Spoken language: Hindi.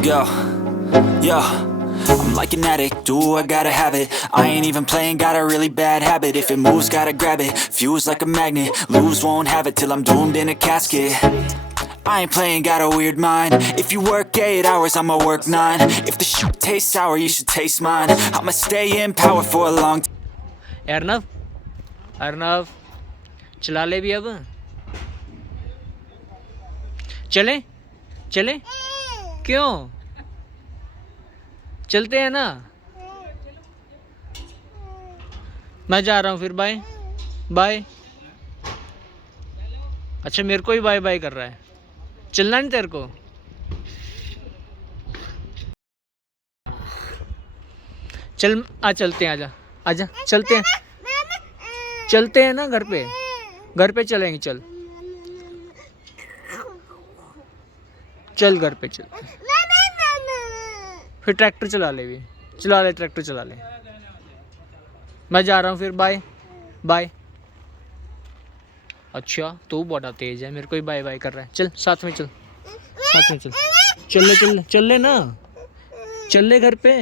Let's go. Yo, I'm like an addict, do I gotta have it. I ain't even playing, got a really bad habit. If it moves, gotta grab it, fuse like a magnet. Lose, won't have it till I'm doomed in a casket. I ain't playing, got a weird mind. If you work 8 hours, I'ma work 9. If the shit tastes sour, you should taste mine. I'ma stay in power for a long time. Arnav, Arnav चला ले भी अब। चले चले क्यों? चलते हैं ना। मैं जा रहा हूँ फिर, बाय बाय। अच्छा मेरे को ही बाय बाय कर रहा है, चलना नहीं तेरे को? चल आ, चलते हैं, आजा आजा, चलते हैं, चलते हैं ना घर पे, घर पे चलेंगे। चल चल घर पे चल। फिर ट्रैक्टर चला ले, भी चला ले, ट्रैक्टर चला ले। मैं जा रहा हूँ फिर, बाय बाय। अच्छा तू बड़ा तेज है, मेरे को ही बाय बाय कर रहा है। चल साथ में चल, साथ में चल, चल ले चल ले चल ले ना, चल ले घर पे।